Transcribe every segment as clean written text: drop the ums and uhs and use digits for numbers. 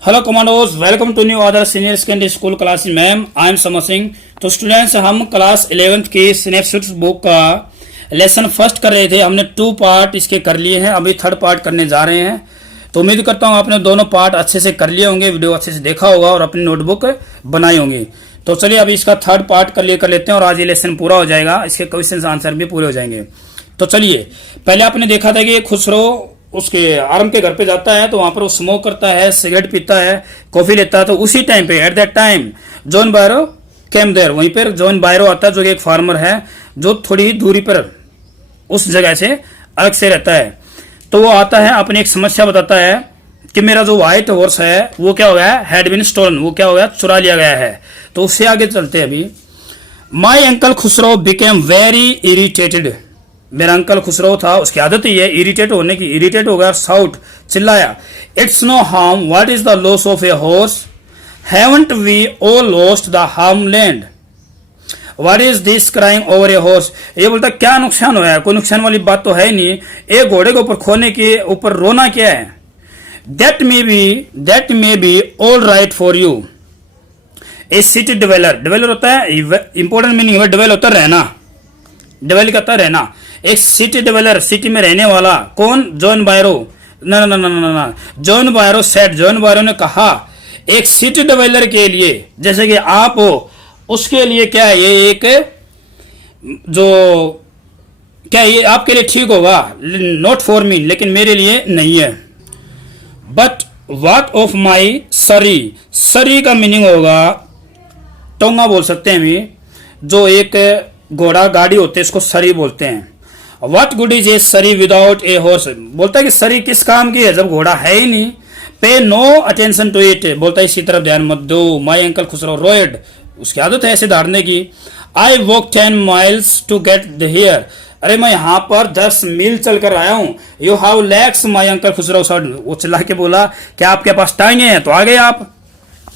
Hello commandos, welcome to new other senior secondary school class. Ma'am I am Samar Singh. तो students, हम class 11th की snapshots book का lesson first कर रहे थे। हमने 2 पार्ट इसके कर लिए हैं, अभी 3rd पार्ट करने जा रहे हैं। तो उम्मीद करता हूँ आपने दोनों पार्ट अच्छे से कर लिए होंगे, वीडियो अच्छे से देखा होगा और अपनी नोटबुक बनाई होंगी। तो चलिए अभी इसका 3rd पार्ट कर लेते हैं और आज ये लेसन पूरा हो जाएगा, इसके क्वेश्चन आंसर भी पूरे हो जाएंगे। तो चलिए, पहले आपने देखा था कि खुसरो उसके आरम के घर पे जाता है तो वहां पर वो स्मोक करता है, सिगरेट पीता है, कॉफी लेता है। तो उसी टाइम पे at that time John Byro came there, वहीं पर जॉन बायरो आता है जो कि एक फार्मर है जो थोड़ी दूरी पर उस जगह से अलग से रहता है। तो वो आता है, अपनी एक समस्या बताता है कि मेरा जो व्हाइट हॉर्स है वो क्या हो गया है, हैड बीन स्टोलन, वो क्या हो गया, चुरा लिया गया है। तो उससे आगे चलते हैं अभी। माई uncle Khusro became very irritated, मेरा अंकल खुसरो था, उसकी आदत ही है इरिटेट होने की। इरिटेट हो गया, साउट, चिल्लाया, it's no harm, what is the loss of a horse, haven't we all lost the harm land, what is this crying over a horse. ये बोलता क्या नुकसान हुआ है, कोई नुकसान वाली बात तो है नहीं, एक घोड़े के ऊपर खोने के ऊपर रोना क्या है। That may be all right for you, a city dweller, dweller होता है इंपॉर्टेंट मीनिंग है, डिवेल होता है रहना, डिवेल करता है रहना। एक सिटी डिवेलर, सिटी में रहने वाला, कौन, जॉन बायरो, ना ना ना ना ना, जॉन बायरो सेड, जॉन बायरो ने कहा एक सिटी डिवेलर के लिए, जैसे कि आप हो, उसके लिए क्या है ये, एक जो क्या ये आपके लिए ठीक होगा, नॉट फॉर मी, लेकिन मेरे लिए नहीं है। बट व्हाट ऑफ माई सरी, सरी का मीनिंग होगा टोंगा बोल सकते हैं हम, जो एक घोड़ा गाड़ी होते हैं इसको सरी बोलते हैं। व्हाट गुड इज ए सरी विदाउट ए हॉर्स, बोलता है कि सरी किस काम की है जब घोड़ा है ही नहीं। पे नो अटेंशन टू इट, बोलता है इसी तरफ ध्यान मत दो। माई अंकल खुसरो रोएड, उसकी आदत है ऐसे दौड़ने की। I walk 10 miles to get here, अरे मैं यहाँ पर 10 मील चल कर आया हूँ। You have legs, my uncle Khusro side, वो चिल्ला के बोला क्या आपके पास टांगे हैं, तो आ गए आप।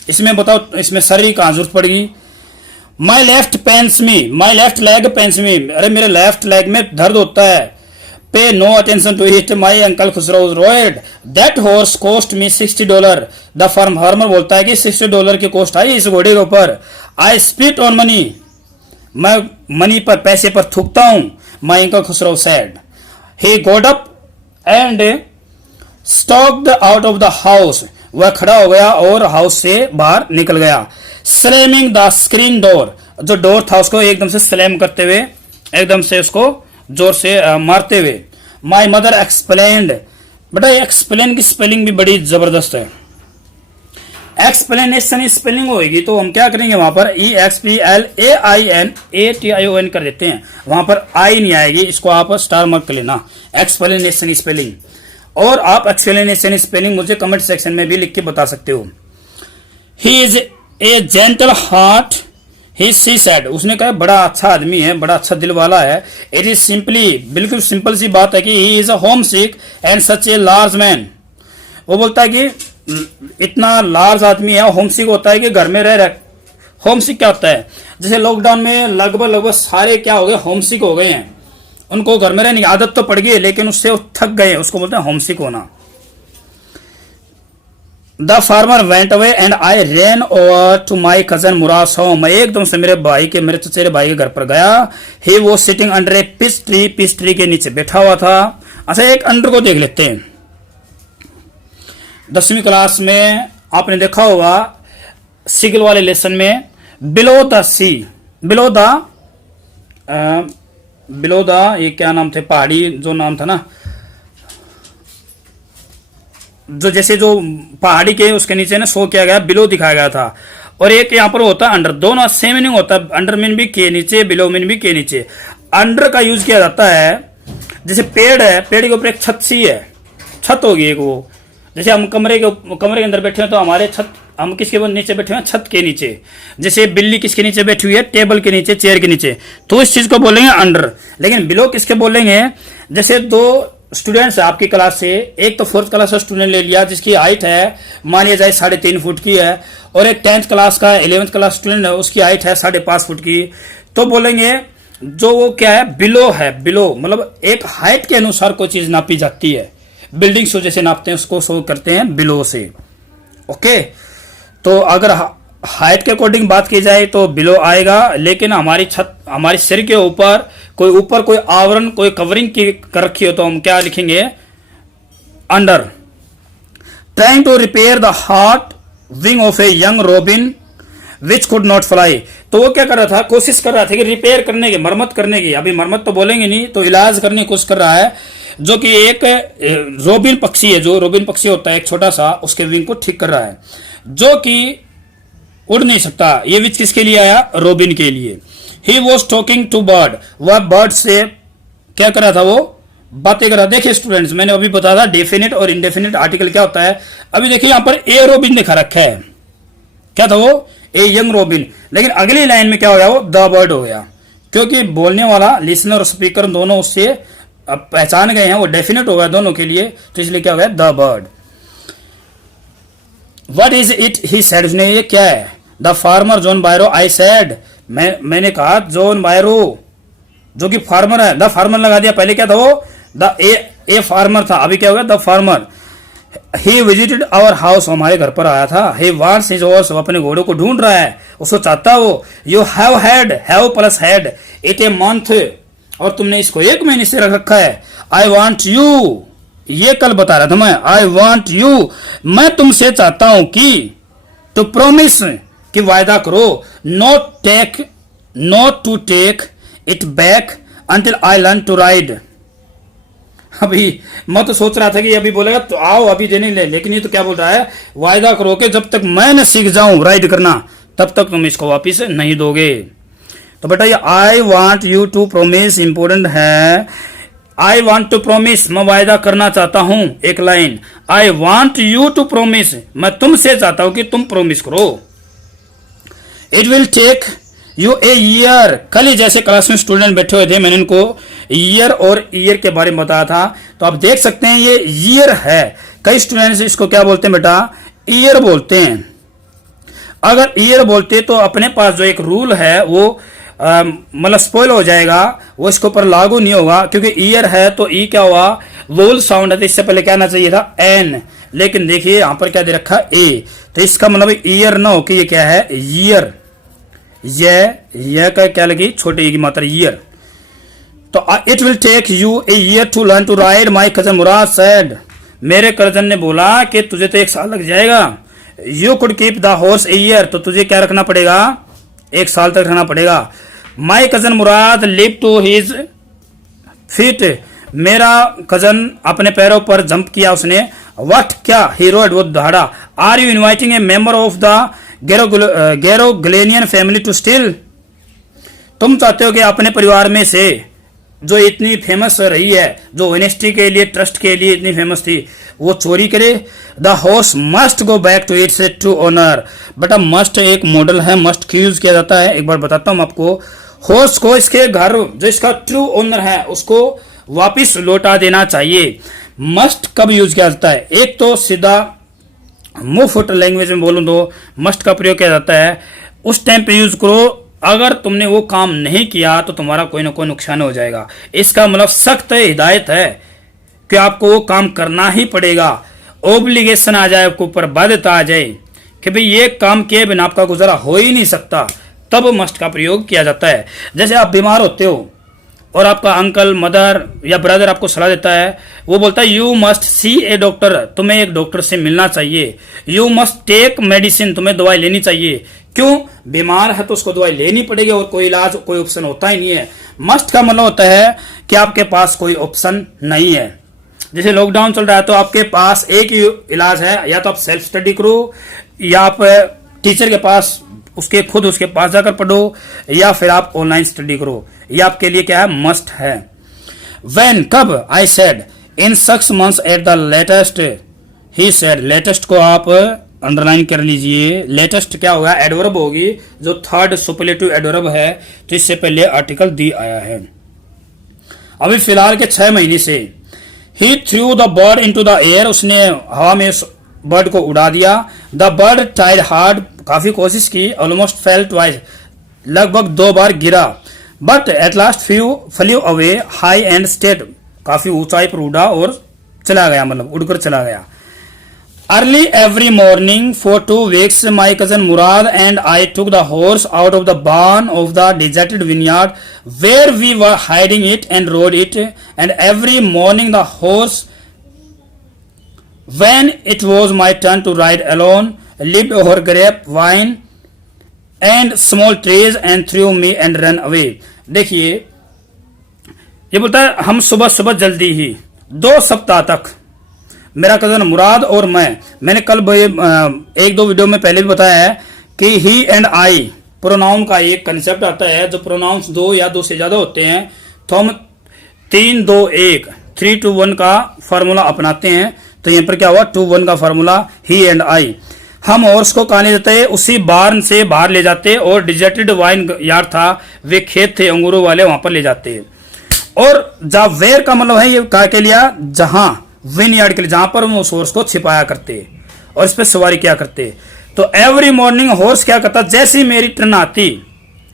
इसमें बताओ, इसमें सरी कहाँ जरूरत पड़ेगी। My left pains me, my left leg pains me, अरे मेरे लेफ्ट लेग में दर्द होता है। Pay no attention to it, my uncle Khosrove roared, that horse cost me $60, the farmer बोलता है कि $60 की कॉस्ट आई इस घोड़े के ऊपर। आई स्पिट ऑन मनी, मैं मनी पर, पैसे पर थूकता हूं। माई uncle Khusro sad, he got up and stocked out of the house, वह खड़ा हो गया और हाउस से बाहर निकल गया। स्लैमिंग द स्क्रीन डोर, जो डोर था उसको एकदम से स्लैम करते हुए, एकदम से उसको जोर से मारते हुए। माई मदर एक्सप्लेन्ड, बेटा एक्सप्लेन की स्पेलिंग भी बड़ी जबरदस्त है। एक्सप्लेनेशन स्पेलिंग होगी तो हम क्या करेंगे, वहां पर EXPLAINATION कर देते हैं, वहां पर आई नहीं आएगी, इसको आप स्टार मार्क कर लेना, एक्सप्लेनेशन स्पेलिंग। और आप एक्सप्लेनेशन स्पेलिंग मुझे कमेंट सेक्शन में भी लिख के बता सकते हो। He is a gentle heart, he see said, उसने कहा बड़ा अच्छा आदमी है, बड़ा अच्छा दिल वाला है। इट इज सिंपली, बिल्कुल सिंपल सी बात है कि he is a home sick and such a large man, वो बोलता है कि इतना लार्ज आदमी है, होम सिक होता है कि घर में रह, होम सिक क्या होता है, जैसे लॉकडाउन में लगभग सारे क्या हो गए, होम सिक हो गए हैं, उनको घर में रहने की आदत तो पड़ गई है लेकिन उससे वो थक गए, उसको बोलते हैं होम सिक होना। The farmer went away and I ran over to my cousin Mourad's home, मैं एकदम से मेरे चचेरे भाई के घर पर गया। He was sitting under a peach tree के नीचे बैठा हुआ था। अच्छा, एक अंडर को देख लेते हैं। 10वीं क्लास में आपने देखा होगा सिगल वाले लेसन में, below the sea, below the ये क्या नाम थे, पहाड़ी जो नाम था ना, जो जैसे जो पहाड़ी के उसके नीचे ना शो किया गया, बिलो दिखाया गया था। और एक यहाँ पर होता है अंडर, दोनों सेम मीनिंग होता है, अंडर मीन भी के नीचे, बिलो मीन भी के नीचे। अंडर का यूज किया जाता है जैसे पेड़ है, पेड़ के ऊपर एक छत सी है, छत होगी एक, वो जैसे हम कमरे के अंदर बैठे हैं तो हमारे छत, हम किसके नीचे बैठे हैं, छत के नीचे। जैसे बिल्ली किसके नीचे बैठी हुई है, टेबल के नीचे, चेयर के नीचे, तो इस चीज को बोलेंगे अंडर। लेकिन बिलो किसके बोलेंगे, जैसे 2 स्टूडेंट्स है आपकी क्लास से, एक तो 4th क्लास का स्टूडेंट ले लिया जिसकी हाइट है मान लिया जाए 3.5 फुट की है, और एक 10th क्लास का 11th क्लास स्टूडेंट है उसकी हाइट है 5.5 फुट की, तो बोलेंगे जो वो क्या है, बिलो है। बिलो मतलब एक हाइट के अनुसार कोई चीज नापी जाती है, बिल्डिंग शो जैसे नापते हैं उसको शो करते हैं बिलो से। ओके, तो अगर हाइट के अकॉर्डिंग बात की जाए तो बिलो आएगा, लेकिन हमारी छत, हमारे सिर के ऊपर कोई आवरण, कोई कवरिंग की कर रखी हो तो हम क्या लिखेंगे, under. Trying to repair the heart wing of a young robin which could not fly. तो वो क्या कर रहा था, कोशिश कर रहा था कि रिपेयर करने की, मरम्मत करने की, अभी मरम्मत तो बोलेंगे नहीं, तो इलाज करने की कोशिश कर रहा है, जो कि एक रोबिन पक्षी है, जो रोबिन पक्षी होता है एक छोटा सा, उसके विंग को ठीक कर रहा है, जो कि उड़ नहीं सकता। ये विच किसके लिए आया, रोबिन के लिए। He was talking to bird, वह बर्ड से क्या कर रहा था, वो बातें कर रहा। देखिए स्टूडेंट्स, मैंने अभी बताया था डेफिनेट और इंडेफिनेट आर्टिकल क्या होता है। अभी देखिए यहां पर ए रोबिन दिखा रखा है, क्या था वो, ए यंग रोबिन, लेकिन अगली लाइन में क्या हो गया, वो द बर्ड हो गया, क्योंकि बोलने वाला, लिसनर और स्पीकर दोनों उससे पहचान गए हैं, वो डेफिनेट हो गया दोनों के लिए, तो इसलिए क्या हो गया, the bird. What is it, he said, उसने, ये क्या है, the farmer John बायरो, I said, मैंने कहा जॉन बायरो, जो कि फार्मर है, द फार्मर लगा दिया, पहले क्या था वो, द ए फार्मर था, अभी क्या हो गया, the farmer. He visited our house, हमारे घर पर आया था। ही वांट्स हिज हॉर्स, अपने घोड़े को ढूंढ रहा है, उसको चाहता वो। You have had, have plus had, it a month, और तुमने इसको एक महीने से रख रखा है। आई वांट यू, ये कल बता रहा था मैं, आई वांट यू, मैं तुमसे चाहता हूं कि, टू प्रोमिस, कि वायदा करो, not to take it back until I learn to ride. अभी मैं तो सोच रहा था कि अभी बोलेगा तो आओ अभी देने ले, लेकिन ये तो क्या बोल रहा है, वायदा करो कि जब तक मैं न सीख जाऊं राइड करना तब तक तुम इसको वापिस नहीं दोगे। तो बेटा ये I want you to promise important है। आई वांट टू प्रोमिस, मैं वायदा करना चाहता हूं, एक line, I want you to promise, मैं तुमसे चाहता हूं कि तुम प्रोमिस करो। It will take you a year, कल ही जैसे क्लास में स्टूडेंट बैठे हुए थे, मैंने इनको ईयर और ईयर के बारे में बताया था, तो आप देख सकते हैं ये ईयर है, कई स्टूडेंट्स इसको क्या बोलते हैं बेटा, ईयर बोलते हैं। अगर ईयर बोलते तो अपने पास जो एक रूल है वो मतलब स्पॉइल हो जाएगा, वो इसके ऊपर लागू नहीं होगा, क्योंकि ईयर है तो ई क्या हुआ, वोल साउंड है, तो इससे पहले क्या आना चाहिए था, एन, लेकिन देखिए यहां पर क्या दे रखा, ए, तो इसका मतलब ईयर ना हो कि ये क्या है, ईयर, यह का क्या लगी, छोटे ई की मात्रा, ईयर। तो it will take you a year to learn to ride, my cousin Murad said, मेरे कजन ने बोला कि तुझे तो 1 साल लग जाएगा। You could keep the horse a year, तो तुझे क्या रखना पड़ेगा, 1 साल तक रखना पड़ेगा। My cousin Murad live to his feet, मेरा कजन अपने पैरों पर जंप किया उसने। व्हाट, क्या, ही रोड, वो दहाड़ा। Are you inviting a member of the Garoghlanian family to steal, तुम चाहते हो कि अपने परिवार में से जो इतनी फेमस रही है, जो ऑनेस्टी के लिए, ट्रस्ट के लिए इतनी फेमस थी, वो चोरी करे। The horse must go back to its true owner, बेटा मस्ट एक मॉडल है, मस्ट क्यों यूज किया जाता है, एक बार बताता हूं आपको। हॉर्स को इसके घर, जो इसका ट्रू ओनर है, उसको वापिस लौटा देना चाहिए। मस्ट कब यूज किया जाता है, एक तो सीधा मुफ्त लैंग्वेज में बोलूं तो मस्ट का प्रयोग किया जाता है, उस टाइम पे यूज करो अगर तुमने वो काम नहीं किया तो तुम्हारा कोई ना कोई नुकसान हो जाएगा। इसका मतलब सख्त हिदायत है कि आपको वो काम करना ही पड़ेगा, ओब्लिगेशन आ जाए आपके ऊपर, बाध्यता आ जाए कि भाई ये काम किए बिना आपका गुजारा हो ही नहीं सकता, तब मस्ट का प्रयोग किया जाता है। जैसे आप बीमार होते हो और आपका अंकल, मदर या ब्रदर आपको सलाह देता है, वो बोलता है you must see A doctor, तुम्हें एक डॉक्टर से मिलना चाहिए। यू मस्ट टेक मेडिसिन, तुम्हें दवाई लेनी चाहिए। क्यों, बीमार है तो उसको दवाई लेनी पड़ेगी और कोई इलाज, कोई ऑप्शन होता ही नहीं है। मस्ट का मतलब होता है कि आपके पास कोई ऑप्शन नहीं है। जैसे लॉकडाउन चल रहा है तो आपके पास एक ही इलाज है, या तो आप सेल्फ स्टडी करो, या आप टीचर के पास, उसके पास जाकर पढ़ो, या फिर आप ऑनलाइन स्टडी करो। ये आपके लिए क्या है, मस्ट है। व्हेन, कब, I said in 6 months at the latest, he said, latest को आप अंडरलाइन कर लीजिए। लेटेस्ट क्या होगा, एडवर्ब होगी, जो थर्ड सुपरलेटिव एडवर्ब है, तो इससे पहले आर्टिकल दी आया है। अभी फिलहाल के 6 महीने से। He threw the bird into the air, उसने हवा में बर्ड को उड़ा दिया। द बर्ड ट्राइड हार्ड, काफी कोशिश की। ऑलमोस्ट फेल ट्वाइस, लगभग 2 बार गिरा। But at last flu away high and stayed, काफी ऊंचाई पर उड़ा और चला गया, मतलब उड़कर चला गया। Early every morning for 2 weeks, my cousin Murad and I took the horse out of the barn of the deserted vineyard where we were hiding it and rode it. And every morning the horse, when it was my turn to ride alone, leaped over grape vine and small trees and threw me and ran away. देखिए ये बोलता है हम सुबह सुबह जल्दी ही 2 सप्ताह तक मेरा कजन मुराद और मैंने कल एक दो वीडियो में पहले भी बताया है कि ही एंड आई प्रोनाउन का एक कंसेप्ट आता है। जो प्रोनाउंस 2 या 2 से ज्यादा होते हैं तो हम 3 2 1 3 2 1 का फार्मूला अपनाते हैं। तो यहाँ पर क्या हुआ 2 1 का फार्मूला ही एंड आई। हम हॉर्स को कहां ले जाते उसी बार्न से बाहर ले जाते और डिजर्टेड वाइन यार्ड था, वे खेत थे अंगूरों वाले, वहां पर ले जाते। और जब वेयर का मतलब है ये कहा के लिया जहां विन यार्ड के लिए, जहां पर हम उस हॉर्स को छिपाया करते और इस पर सवारी क्या करते। तो एवरी मॉर्निंग हॉर्स क्या करता, जैसी मेरी टर्न आती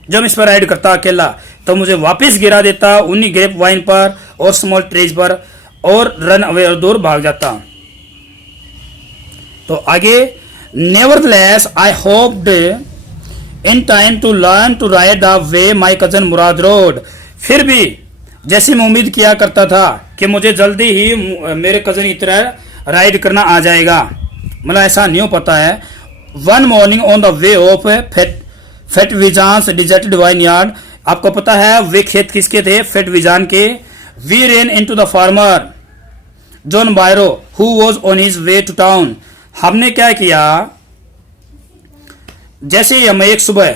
जब इस पर राइड करता अकेला तो मुझे वापस गिरा देता उन्हीं ग्रेप वाइन पर और स्मॉल ट्रीज पर और रन अवे और दूर भाग जाता। तो आगे nevertheless I hoped in time to learn to ride the way my cousin Murad rode. फिर भी जैसी मैं उम्मीद किया करता था कि मुझे जल्दी ही मेरे कजन की तरह राइड करना आ जाएगा, मतलब ऐसा नहीं हो पाता है। One morning on the way of Fetvajian deserted vineyard, आपको पता है वे खेत किसके थे, फेटविजान के। We ran into the farmer John Byro who was on his way to town. हमने क्या किया, जैसे ही हम एक सुबह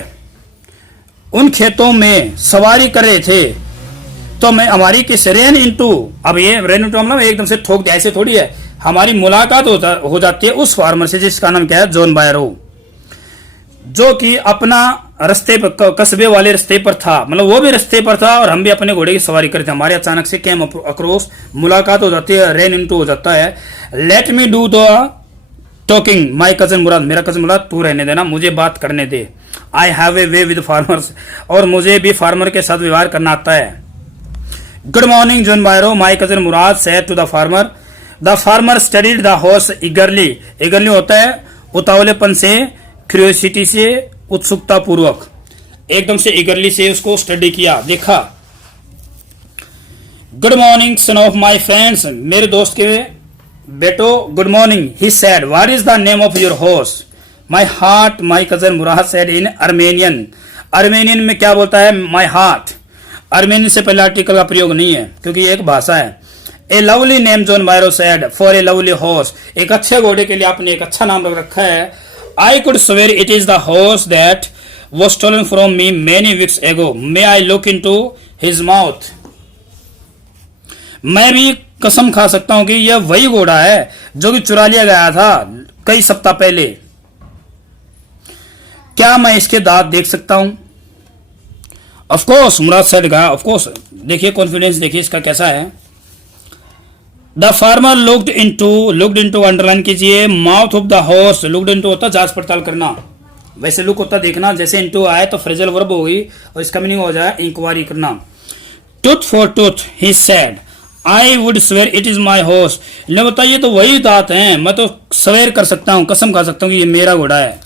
उन खेतों में सवारी कर रहे थे तो मैं हमारी किस रेन इनटू, अब ये रेन इनटू मतलब एकदम से ठोक दिया ऐसे थोड़ी है, हमारी मुलाकात हो जाती है उस फार्मर से जिसका नाम क्या है जॉन बायरो, जो कि अपना रास्ते पर कस्बे वाले रास्ते पर था, मतलब वो भी रास्ते पर था और हम भी अपने घोड़े की सवारी करते थे। हमारे अचानक से कैम अक्रॉस मुलाकात हो जाती है, रेन इनटू हो जाता है। Let me do the talking my cousin Mourad, मेरा कजन मुराद तू रहने देना, मुझे बात करने दे। I have a way with farmers, और मुझे भी फार्मर के साथ व्यवहार करना आता है। Good morning John Byro my cousin Murad said to the farmer. The farmer studied the horse eagerly, eagerly होता है उतावलेपन से, क्यूरियोसिटी से, उत्सुकता पूर्वक, एकदम से ईगरली से उसको स्टडी किया, देखा। Good morning son of my friends, मेरे दोस्त के बेटो good morning. He said what is the name of your horse. My heart my cousin Murad said in Armenian. Armenian में क्या बोलता है माई हार्ट, अर्मेनियन से पहले आर्टिकल का प्रयोग नहीं है क्योंकि ये एक भाषा है। ए lovely name John बायरो said for a lovely horse, एक अच्छे घोड़े के लिए आपने एक अच्छा नाम रख रखा है। I could swear it is the horse that was stolen from me many weeks ago, may I look into his mouth. मैं भी कसम खा सकता हूं कि यह वही घोड़ा है जो कि चुरा लिया गया था कई सप्ताह पहले। क्या मैं इसके दांत देख सकता हूं? ऑफ कोर्स मुराद सेड का, ऑफ कोर्स। देखिए कॉन्फिडेंस देखिए इसका कैसा है। The farmer looked into underline कीजिए, mouth of the horse, looked into होता जांच पड़ताल करना, वैसे लुक होता देखना, जैसे इनटू आए तो फ्रेजल वर्ब होगी और इसका मीनिंग हो जाए इंक्वायरी करना। Tooth for tooth he said I would swear it is my horse. ले बताइए तो वही दांत हैं, मैं तो स्वेयर कर सकता हूं, कसम खा सकता हूं कि ये मेरा घोड़ा है।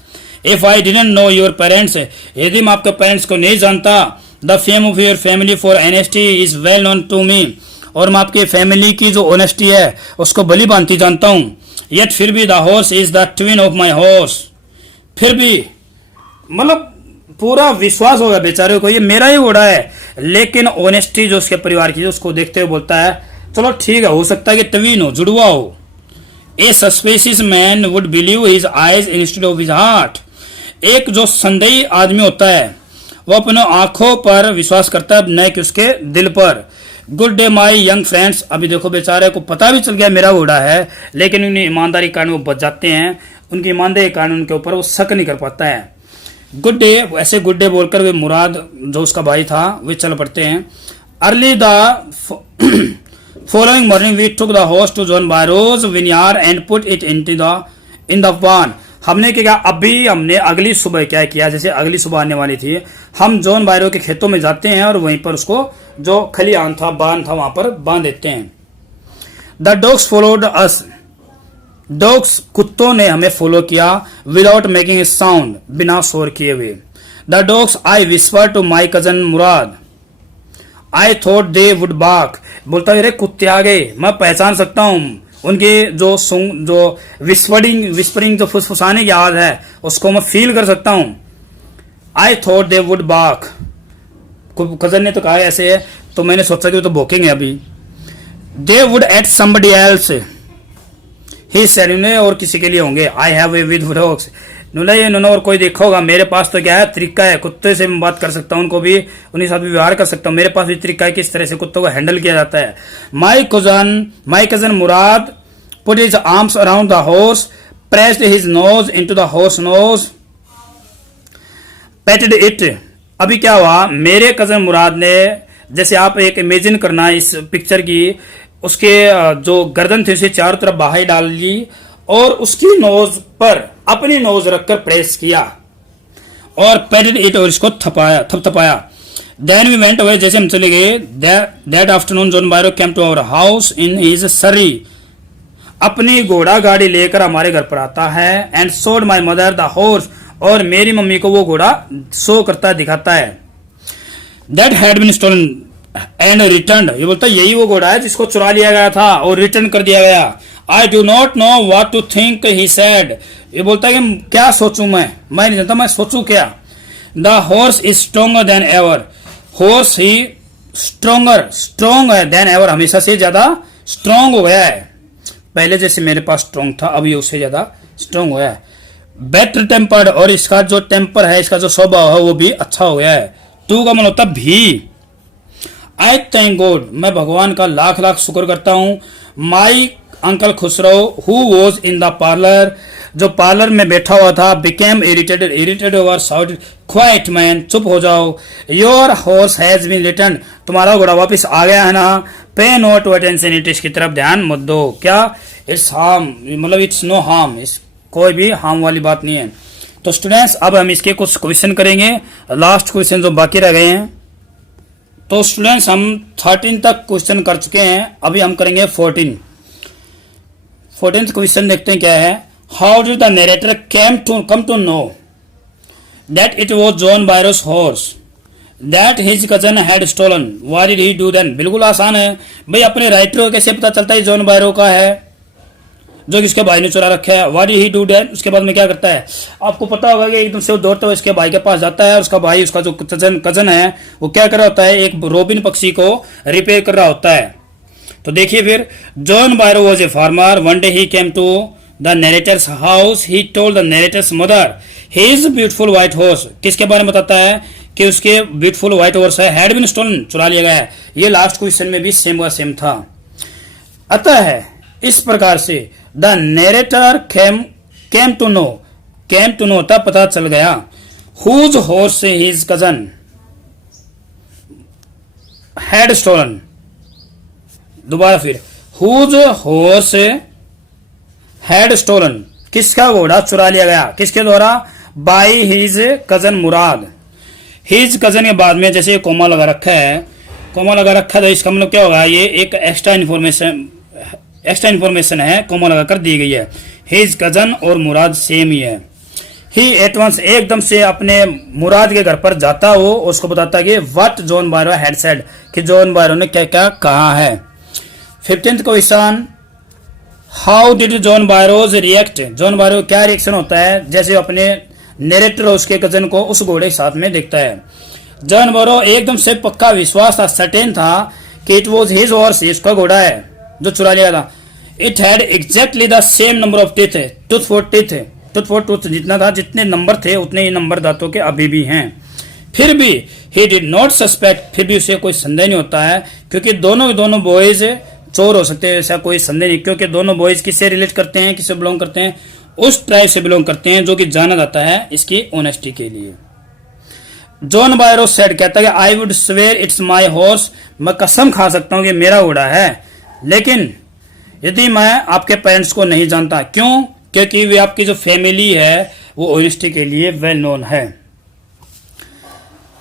If I didn't know your parents, यदि मैं आपके पेरेंट्स को नहीं जानता, the fame of your family for honesty is well known to me, और मैं आपके फैमिली की जो ऑनेस्टी है उसको भली भांति जानता हूं। येट फिर भी the horse is the twin of my horse, फिर भी मतलब पूरा विश्वास होगा बेचारे को ये मेरा ही घोड़ा है, लेकिन ऑनेस्टी जो उसके परिवार की उसको देखते हुए बोलता है चलो ठीक है, हो सकता है कि ट्विन हो, जुड़वा हो। A suspicious man would believe his eyes instead of his heart, एक जो संदेही आदमी होता है वो अपने आंखों पर विश्वास करता है न कि उसके दिल पर। Good day my young friends, अभी देखो बेचारे को पता भी चल गया मेरा घोड़ा है, लेकिन उन्हें ईमानदारी कारण वो बच जाते हैं, उनकी ईमानदारी कारण उनके ऊपर वो शक नहीं कर पाता है। गुड डे, ऐसे गुड डे बोलकर वे मुराद जो उसका भाई था वे चल पड़ते हैं। Early the following morning we took the horse to John Byro's vineyard and put it in the barn. हमने क्या, अभी हमने अगली सुबह क्या किया, जैसे अगली सुबह आने वाली थी, हम जॉन बायरो के खेतों में जाते हैं और वहीं पर उसको जो खलिहान था, बांध था, वहां पर बांध देते हैं। The dogs followed us, dogs कुत्तों ने हमें फॉलो किया विदाउट मेकिंग ए साउंड बिना शोर किए हुए। The dogs I whisper to my cousin Murad I thought they would bark. बोलता है अरे कुत्ते आ गए, मैं पहचान सकता हूँ उनके जो विस्परिंग जो फुसफुसाने की आवाज है उसको मैं फील कर सकता हूँ। I thought they would bark, cousin ने तो कहा ऐसे है तो मैंने सोचा कि वो तो भौंकेंगे अभी। They would at somebody else he said, इन्हें और किसी के लिए होंगे। आई हैव ए विद डॉग्स, इन्होंने और कोई देखा होगा, मेरे पास तो क्या है तरीका है, कुत्ते से मैं बात कर सकता हूँ, उनको भी उन्हीं साथ भी व्यवहार कर सकता हूँ, मेरे पास भी तरीका है किस तरह से कुत्तों को हैंडल किया जाता है। My cousin Mourad put his arms around the horse, pressed his nose into the horse nose, petted it. अभी क्या हुआ, मेरे कजन मुराद ने, जैसे आप एक इमेजिन करना इस पिक्चर की, उसके जो गर्दन थी उसे चारों तरफ बाहर डाल ली और उसकी नोज पर अपनी नोज रखकर प्रेस किया और पेटेड इट, और इसको थपथपाया। देन वी वेंट अवे, जैसे हम चले गए। That afternoon John Byro came to our house in his surrey, अपनी घोड़ा गाड़ी लेकर हमारे घर पर आता है। And showed my mother the horse, और मेरी मम्मी को वो घोड़ा शो करता दिखाता है। That had been stolen and return, ये बोलता है यही वो घोड़ा है जिसको चुरा लिया गया था और रिटर्न कर दिया गया। I do not know what to think he said, ये बोलता है कि क्या सोचूं मैं नहीं जानता, मैं सोचूं क्या। The horse is stronger then ever, horse he strong है देन एवर, हमेशा से ज्यादा स्ट्रोंग हो गया है। पहले जैसे मेरे पास स्ट्रोंग था, अभी उससे ज्यादा स्ट्रोंग हो गया है। बेटर टेम्पर्ड, और इसका जो टेम्पर है, इसका जो स्वभाव है वो भी अच्छा हो गया है। टू का मन होता भी। आई थैंक गॉड, मैं भगवान का लाख लाख शुक्र करता हूँ। My uncle Khosrove who was in the parlour, जो पार्लर में बैठा हुआ था, became irritated over shouted, quiet man, चुप हो जाओ। Your horse has been return, तुम्हारा घोड़ा वापस आ गया है ना। पे नो टू अटेंशन इट, इसकी तरफ ध्यान मत दो। क्या इट्स हार्म, मतलब इट्स नो हार्म, इस कोई भी हार्म वाली बात नहीं है। तो स्टूडेंट्स अब हम इसके कुछ क्वेश्चन करेंगे, लास्ट क्वेश्चन जो बाकी रह गए हैं। तो स्टूडेंट्स हम 13 तक क्वेश्चन कर चुके हैं, अभी हम करेंगे 14th क्वेश्चन देखते हैं क्या है। How did the narrator come to know that it was John Byro's horse that his cousin had stolen, what did he do then. बिल्कुल आसान है भाई, अपने राइटर को कैसे पता चलता है जॉन बायरो का है जो किसके भाई ने चुरा रखा है। What did he do then, उसके बाद में क्या करता है, आपको पता होगा कि एकदम से वो दौड़ता हुआ इसके भाई के पास जाता है और उसका भाई, उसका जो कजन है वो क्या कर रहा होता है, एक रोबिन पक्षी को रिपेयर कर रहा होता है। तो देखिए फिर, John Byro was a farmer, one day he came to the narrator's house, he told the narrator's mother his beautiful white horse, किसके बारे में बताता है कि उसके ब्यूटीफुल व्हाइट हॉर्स है, हैड बीन स्टोलन, चुरा लिया गया है। ये लास्ट क्वेश्चन में भी सेम का सेम था। अतः है इस प्रकार से the narrator came to know तब पता चल गया, whose horse his cousin had stolen. दोबारा फिर, हुज हॉर्स हैड स्टोलन, किसका घोड़ा चुरा लिया गया, किसके द्वारा, by his cousin Murad. His cousin के बाद में जैसे कोमा लगा रखा है, तो इसका मतलब क्या होगा, ये एक एक्स्ट्रा इन्फॉर्मेशन है, कोमा लगाकर दी गई है। हिज कजन और मुराद सेम ही है। ही एट वंस, एकदम से अपने मुराद के घर पर जाता हो, उसको बताता कि what John Byro had said, कि जॉन बायरो ने क्या क्या कहा है। 15th question, how did John Byro's react, John Byro क्या रिएक्शन होता है जैसे अपने नरेटर उसके कजन को उस घोड़े के साथ में देखता है। जॉन बायरो एकदम से पक्का विश्वास था, सर्टेन था कि इट वॉज हिज हॉर्स, इसका घोड़ा है जो चुरा लिया था। It had exactly the same number of teeth, tooth for tooth जितना था, जितने नंबर थे उतने ही नंबर दांतों के अभी भी हैं। फिर भी ही डिड नॉट सस्पेक्ट, फिर भी उसे कोई संदेह नहीं होता है, क्योंकि दोनों बॉयज चोर हो सकते हैं, ऐसा कोई संदेह नहीं, क्योंकि दोनों बॉयज किससे रिलेट करते हैं, किससे बिलोंग करते हैं, उस ट्राइब से बिलोंग करते हैं जो कि जाना जाता है इसकी ऑनेस्टी के लिए। जॉन बायरो सेड, कहता है I would swear it's my horse, मैं कसम खा सकता हूं कि मेरा घोड़ा है, लेकिन यदि मैं आपके पेरेंट्स को नहीं जानता। क्यों? क्योंकि वे आपकी जो फैमिली है वो ऑनेस्टी के लिए वेल नोन है।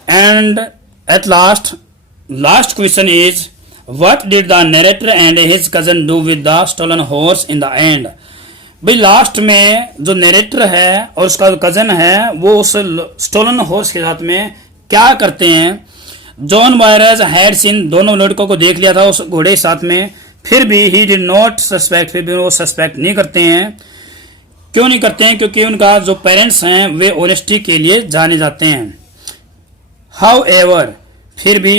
And at last question is, what did the narrator and his cousin do with the stolen horse in the end, भाई लास्ट में जो नरेटर है और उसका कजन है वो उस स्टोलन हॉर्स के साथ में क्या करते हैं। जॉन वायरस हैड सीन, दोनों लड़कों को देख लिया था उस घोड़े के साथ में, फिर भी ही डिड नॉट सस्पेक्ट, फिर भी वो सस्पेक्ट नहीं करते हैं। क्यों नहीं करते हैं? क्योंकि उनका जो पेरेंट्स हैं वे ऑनेस्टी के लिए जाने जाते हैं। हाउ एवर, फिर भी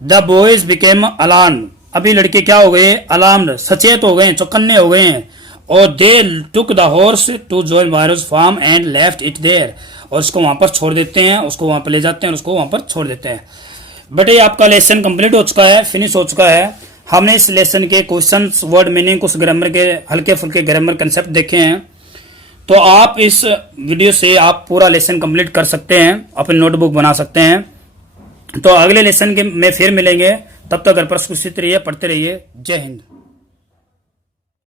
द बॉयज बिकेम अलार्म, अभी लड़के क्या हो गए? अलार्म्ड, सचेत हो गए, चौकन्ने हो गए हैं। और they took the horse to John Byro's farm and left it there, और उसको वहां पर छोड़ देते हैं, उसको वहां पर ले जाते हैं और उसको वहां पर छोड़ देते हैं। बेटे आपका लेसन कंप्लीट हो चुका है, फिनिश हो चुका है। हमने इस लेसन के क्वेश्चंस, वर्ड मीनिंग, कुछ ग्रामर के हल्के फुल्के ग्रामर कंसेप्ट देखे हैं। तो आप इस वीडियो से आप पूरा लेसन कंप्लीट कर सकते हैं, अपनी नोटबुक बना सकते हैं। तो अगले लेसन के में फिर मिलेंगे, तब तक घर पर सुरक्षित रहिए, पढ़ते रहिए। जय हिंद।